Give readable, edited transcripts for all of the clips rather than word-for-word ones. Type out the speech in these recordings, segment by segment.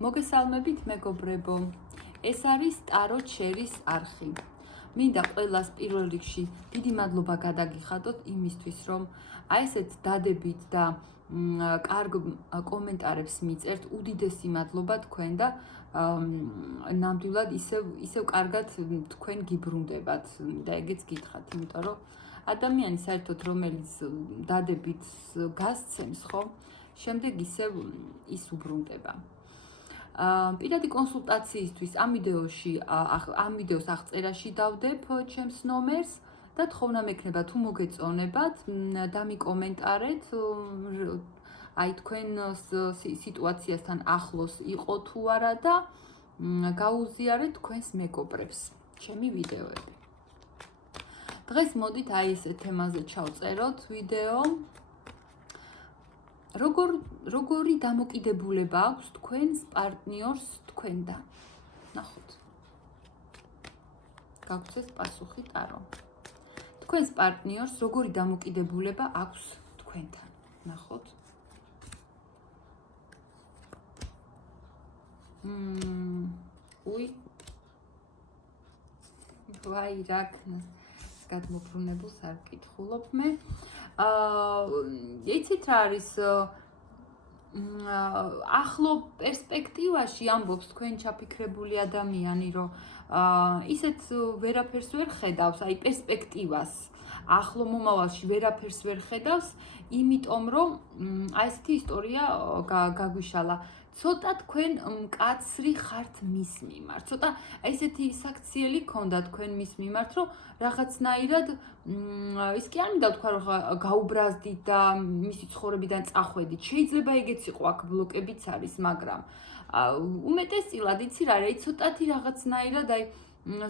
მოგესალმებით მეგობრებო. ეს არის ტარო ჩერის არხი. მინდა ყველას პირველ რიგში დიდი მადლობა გადაგიხადოთ იმისთვის, რომ აი ესეთ დადებით და კარგ კომენტარებს მიწერთ. უდიდესი მადლობა თქვენ და ნამდვილად ისევ კარგად თქვენ გიბრუნდებათ და ეგეც გითხრათ, იმიტომ რომ ადამიანი საერთოდ რომელიც დადებით გასცემს, ხო? შემდეგ ისევ ის უბრუნდება. პირადი კონსულტაციისთვის ამ ვიდეოს აღწერაში დავდებ ჩემს ნომერს და თხოვნა მექნება თუ მოგეწონებათ დამიკომენტარეთ აი თქვენ სიტუაციასთან ახლოს იყო თუ არა და გაუზიარეთ თქვენს მეგობრებს ჩემი ვიდეოები. დღეს მოდით აი ეს თემაზე ჩავწეროთ ვიდეო. როგორი დამოკიდებულება აქვს თქვენს პარტნიორს თქვენთან? ნახოთ. გაგვცეს პასუხი ტარო. თქვენს პარტნიორს როგორი დამოკიდებულება აქვს თქვენთან? ნახოთ. ვაი რაკნას გადმოფრუნებულს არ ვკითხულობ მე. იცით რა არის ახლო პერსპექტივაში ამბობს თქვენ ჩაფიქრებული ადამიანი, რომ ისეთ ვერაფერს ვერ ხედავს, აი პერსპექტივას ახლო მომავალში ვერაფერს ვერ ხედავს, იმიტომ რომ აი ესეთი ისტორია გაგვიშალა. ცოტა თქვენ მკაცრი ხართ მის მიმართ. ცოტა ესეთი საქციელი ქონდა თქვენ მის მიმართ, რომ რაღაცნაირად ის კი არ მინდა ვთქვა, რომ გაუბრაზდით და მისი ცხოვრებიდან წახვედით. შეიძლება ეგეც იყო, აქ ბლოკებიც არის, მაგრამ უმეტესწილად იცი რა, აი ცოტათი რაღაცნაირად აი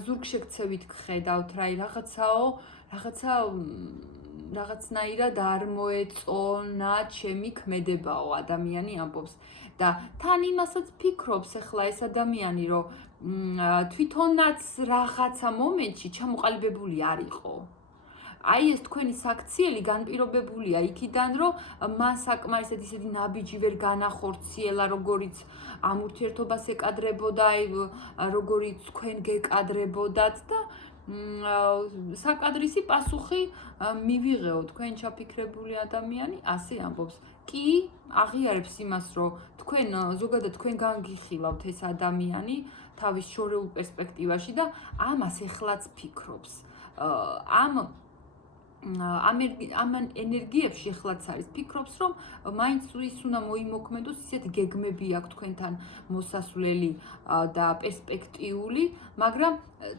ზურგშექცევით გხედავთ რა, აი რაღაცნაირად არ მოეწონა ჩემი ქმედებაო, ადამიანი ამბობს. და თან იმასაც ფიქრობს ახლა ეს ადამიანი, რომ თვითონაც რაღაცა მომენტში ჩამოყალიბებული არ იყო. აი ეს თქვენი საქციელი განპირობებულია იქიდან, რომ მან საკმარისად ისეთი ნაბიჯი ვერ განახორციელა, როგორიც ამ ურთიერთობას ეკადრებოდა, აი როგორიც თქვენ გეკადრებოდათ და საკადრისი პასუხი მივიღეო თქვენ ჩაფიქრებული ადამიანი, ასე ამბობს. კი აღიარებს იმას, რომ თქვენ ზოგადად თქვენ განგიხილავთ ეს ადამიანი თავის შორეულ პერსპექტივაში და ამას ეხლაც ფიქრობს. ამ ენერგიებში ეხლაც არის ფიქრობს, რომ მაინც ის უნდა მოიმოქმედოს, ისეთი გეგმები აქვს თქვენთან მოსასვლელი და პერსპექტიული, მაგრამ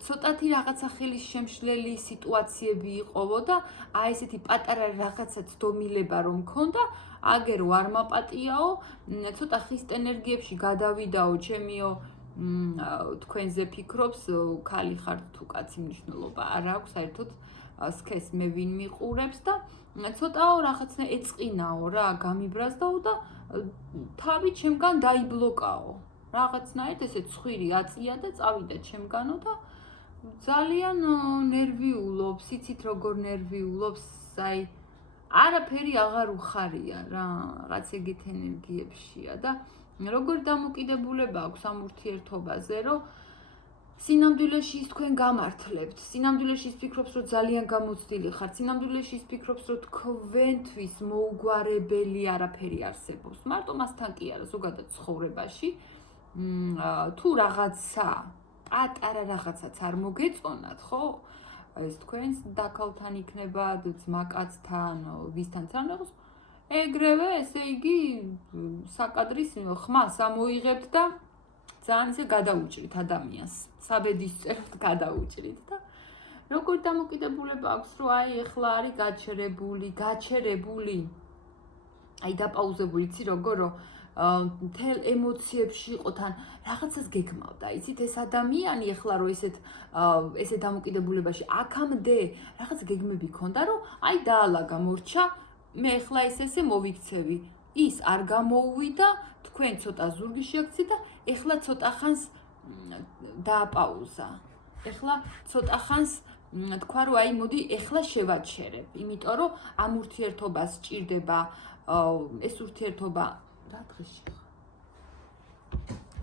ცოტათი რაღაცა ხელის შემშლელი სიტუაციები იყოვო და აი ესეთი პატარა რაღაცა ცდომილება რომ მქონდა, აგერ ვარ მაპატიაო, ცოტა ხის ენერგიებში გადავიდაო ჩემიო, თქვენზე ფიქრობს, ქალი ხართ თუ კაცი მნიშვნელობა არ აქვს, საერთოდ სქეს მე ვინ მიყურებს და ცოტაო რაღაცა ეწყინაო რა, გამიბრაზდაო და თავი ჩემგან დაიბლოკაო. რაღაცნაირად ესე ცხვირი აწია და წავიდა ჩემგანო და ძალიან ნერვიულობს, იცით როგორ ნერვიულობს, აი არაფერი აღარ უხარია რა, რაც ეგეთ ენერგიებშია და როგორი დამოკიდებულება აქვს ამ ურთიერთობაზე, რომ სინამდვილეში ის თქვენ გამართლებთ, სინამდვილეში ის ფიქრობს, რომ ძალიან გამოცდილი ხართ, სინამდვილეში ის ფიქრობს, რომ თქვენთვის მოუგვარებელი არაფერი არსებობს. მარტო მასთან კი არა, ზოგადად ცხოვრებაში, თუ რაღაცა, პატარა რაღაცაც არ მოგეწონათ, ხო? ეს თქვენს დაქალთან იქნება, ძმაკაცთან, ვისთანაც არ ნახოს, ეგრევე, ესე იგი, საკადრის ხმას ამოიღებთ და ძალიან ისე გადაუჭრით ადამიანს. საბედისწეროდ გადაუჭრით და როგორ დამოკიდებულება აქვს, რომ აი ეხლა არის გაჩერებული. აი დაპაუზებული, იცი როგორ რომ მთელ ემოციებში იყო თან რაღაცას გეგმავდა. იცით ეს ადამიანი ეხლა რომ ესე დამოკიდებულებაში აქამდე რაღაც გეგმები ქონდა, რომ აი დაალაგა მორჩა, მე ეხლა ესე მოვიქცევი. ის არ გამოუვიდა, თქვენ ცოტა ზურგი შეაქცით და ეხლა ცოტა ხანს დააპაუზა. ეხლა ცოტა ხანს თქვა რომ აი მოდი ეხლა შევაჩერებ, იმიტომ რომ ამ ურთიერთობას სჭირდება ეს ურთიერთობა რა დღეში ხარ?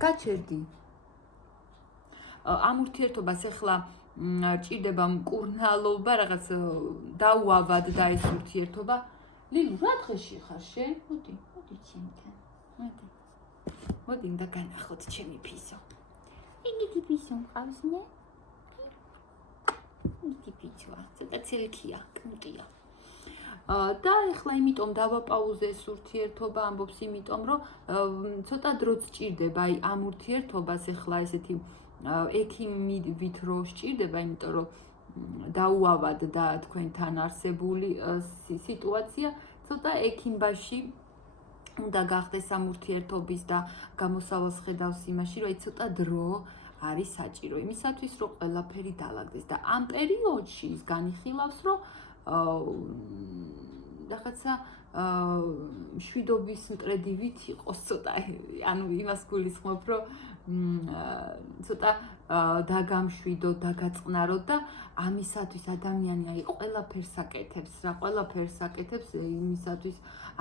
გაჩერდი ამ ურთიერთობას ახლა ჭირდება მკურნალობა, რაღაც დაუავად და ეს ურთიერთობა. ლილუ, რა დღეში ხარ შენ? მოდი ჩემთან. მოდი და განახოთ ჩემი ფისო. იგი ფისო მყავს მე? იგი ფისოა, ცოტა ცელქია, კმტია. და ახლა იმიტომ დავაპაუზე ეს ურთიერთობა, ამბობს იმიტომ, რომ ცოტა დროც ჭირდება აი ამ ურთიერთობას ახლა ესეთი ექიმით რო სჭირდება, იმიტომ რომ დაუავად და თქვენთან არსებული სიტუაცია ცოტა ექიმბაში უნდა გახდეს ამ ურთიერთობის და გამოსავალს ხედავს იმაში, რომ აი ცოტა დრო არის საჭირო იმისათვის, რომ ყველაფერი დაალაგდეს და ამ პერიოდში ის განიხილავს, რომ რაღაცა შვიდობის მტრედივით იყოს ცოტა, ანუ იმას გულისხმობ, რომ ცოტა დაგამშვიდოთ, დაგაწყნაროთ და ამისათვის ადამიანი აი ყველაფერს აკეთებს, რა ყველაფერს აკეთებს იმისათვის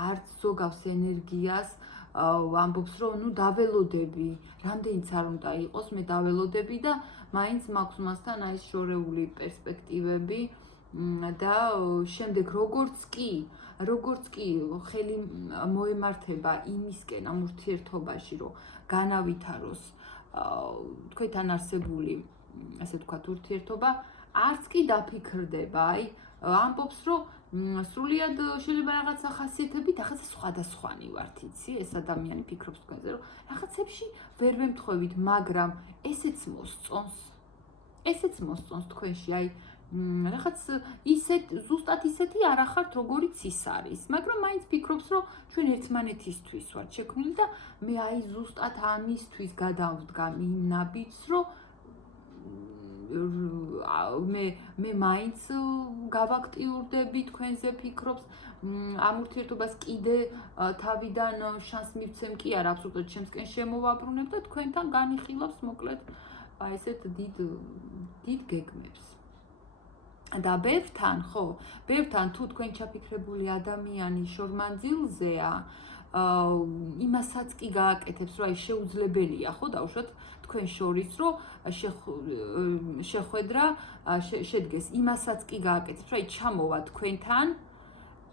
არც ზოგავს ენერგიას, ამბობს რომ ნუ დაველოდები, რამდენიც არ უნდა იყოს, მე დაველოდები და მაინც მაქვს მასთან აი შორეული პერსპექტივები და შემდეგ როგორც კი ხელი მოემართება იმისკენ ამ ურთიერთობაში, რომ განავითაროს თქვენთან არსებული, ასე ვთქვათ, ურთიერთობა, არც კი დაფიქრდება, აი ამბობს, რომ სრულიად შეიძლება რაღაცა ხასიათებით, რაღაცა სხვადასხვანი ვართ, იცი, ეს ადამიანი ფიქრობს თქვენზე, რომ რაღაცებში ვერ ვემთხვევით, მაგრამ ესეც მოსწონს თქვენში, აი რაღაც ზუსტად ისეთი არ ახართ, როგორიც ის არის, მაგრამ მაინც ფიქრობს, რომ ჩვენ ერთმანეთისთვის ვართ შექმნილი და მე აი ზუსტად ამისთვის გადავდგა იმ ნაბიჯს, რომ მე მაინც გავაქტიურდები თქვენზე ფიქრობს, ამ ურთიერთობას კიდე თავიდან შანსს მივცემ კი არა, აბსოლუტურად ჩემსკენ შემოვაბრუნებ და თქვენთან განიხილავს მოკლედ აი ესეთ დიდ გეგმებს. და ბევრთან თუ თქვენ ჩაფიქრებული ადამიანი შორმანძილზეა, იმასაც კი გააკეთებს, რომ აი შეუძლებელია, ხო, დაუშვათ თქვენ შორის, რომ შეხვედრა შედგეს, იმასაც კი გააკეთებს, რომ აი ჩამოვა თქვენთან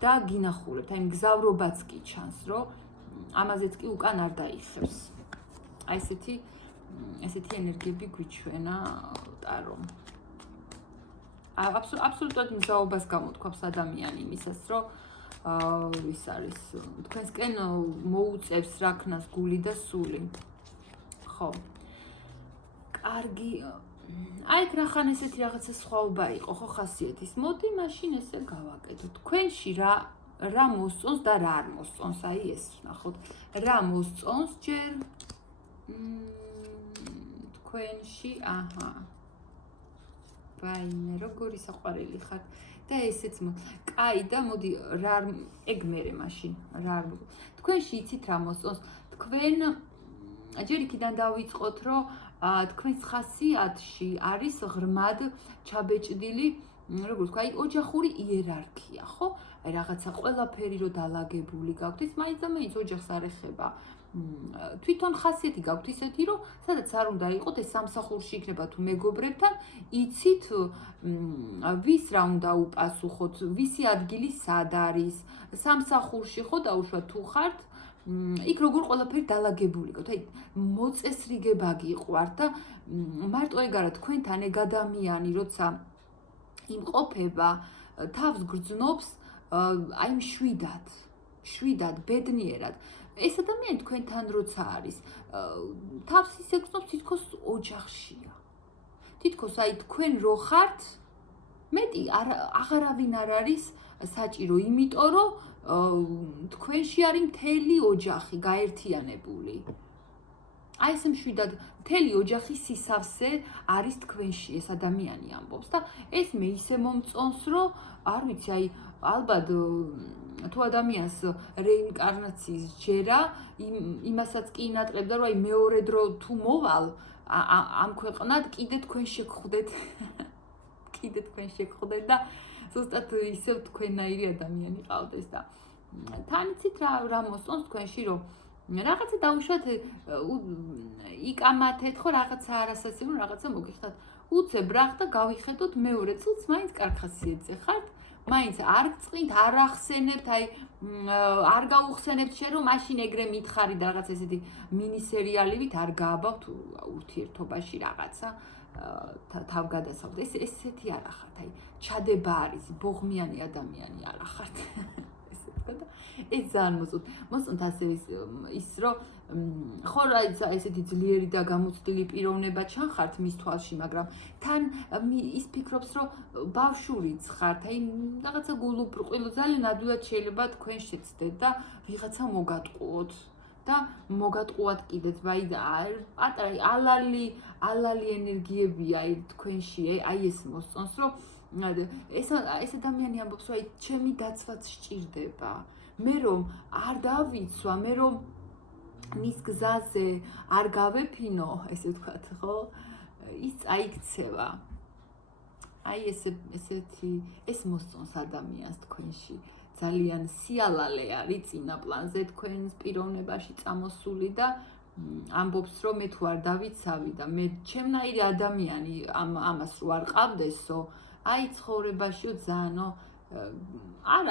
და გინახულებთ, აი მგზავრობაც კი ჩანს, რომ ამაზეც კი უკან არ დაიხევს. აი ესეთი ენერგიები გვიჩვენა ტარომ. აბსოლუტურად მზაობას გამოთქვამს ადამიანი იმისას, რომ ის არის თქვენსკენ მოუწევს რაქნას გული და სული. ხო. კარგი. აი რახან ესეთი რაღაცა სხვაობა იყო, ხო ხასიათის. მოდი მაშინ ესე გავაკეთოთ. თქვენში რა მოსწონს და რა არ მოსწონს, აი ეს ნახოთ. რა მოსწონს ჯერ თქვენში, აჰა. ვაიმე, როგორი საყვარელი ხარ და ესეც კაი და მოდი რა ეგ მერე მაშინ რა თქვენში იცით რა მოსწონს თქვენ ჯერ იქიდან დავიწყოთ რომ თქვენს ხასიათში არის ღრმად ჩაბეჭდილი როგორ ვთქვა, აი ოჯახური იერარქია, ხო? აი რაღაცა ყველაფერი რო დალაგებული გაქვთ, ის მაინც და მაინც ოჯახს არ ეხება. თვითონ ხასიათი გაქვთ ისეთი, რომ სადაც არ უნდა იყოთ, ეს სამსახურში იქნება თუ მეგობრებთან, იცით ვის რა უნდა უპასუხოთ, ვისი ადგილი სად არის, სამსახურში ხო დაუშვათ თუ ხართ, იქ როგორ ყველაფერი დალაგებული გაქვთ, აი მოწესრიგება გიყვართ და მარტო ეგ არა თქვენთან ეგ ადამიანი, როცა იმყოფება, თავს გრძნობს, აი მშვიდად, ბედნიერად. ეს ადამიანი თქვენთან როცა არის, თავს ისე გრძნობს, თითქოს ოჯახშია. თითქოს აი თქვენ რო ხართ, მეტი აღარავინ არ არის საჭირო, იმიტომ რომ თქვენში არის მთელი ოჯახი გაერთიანებული. აი ეს მშვიდად მთელი ოჯახის სისავსე არის თქვენში, ეს ადამიანი ამბობს და ეს მე ისე მომწონს, რომ არ ვიცი, აი ალბათ თუ ადამიანს რეინკარნაციის ჯერა იმასაც კი ინატრებდა, რომ აი მეორე დრო თუ მოვალ ამ ქვეყნად კიდე თქვენ შეგხვდეთ და ზუსტად ისევ თქვენნაირი ადამიანი ყავდეს და თან იცით რა მოსწონს თქვენში, რომ რაღაცა დაუშვათ იკამათეთ ხო რაღაცა არასასიამოვნო რაღაცა მოგიხდათ. უცებ რაღაცა გავიხედოთ მეორე წელს მაინც კარგ ხასიათზე ხართ. მაინც არ გწყინთ, არ ახსენებთ, არ გაუხსენებთ შენ რომ მაშინ ეგრე მითხარი და რაღაც ესეთი მინი სერიალივით არ გააბავთ ურთიერთობაში რაღაცა თავგადასავლთ. ესეთი არ ახართ, ჩადება არის, ბოღმიანი ადამიანი არ ახართ. ეს ძალიან მოსწონთ ასე ის რომ ხო რა ესეთი ძლიერი და გამოცდილი პიროვნება ჩანხართ მის თვალში, მაგრამ თან ის ფიქრობს რომ ბავშვურიც ხართ, რაღაცა გულუბრყვილო ძალიან ადვილად შეიძლება თქვენ შეცდეთ და ვიღაცა მოგატყუოთ და მოგატყუათ კიდეც, პატარა ალალი ენერგიებია თქვენში, ეს მოსწონს რომ ეს ადამიანი ამბობს რომ ჩემი დაცვაც სჭირდება. მე რომ არ დავიცვა, მე რომ მის გზაზე არ გავეფინო, ესე ვთქვათ, ხო? ის წაიქცევა. ეს მოსწონს ადამიანს თქვენში. ძალიან სიალალე არის წინა პლანზე თქვენს პიროვნებაში წამოსული და ამბობს რომ მე თუ არ დავიცავი და მე ჩემნაირი ადამიანი ამას რო არ ყავდესო, ცხოვრებაშიო ძალიან არა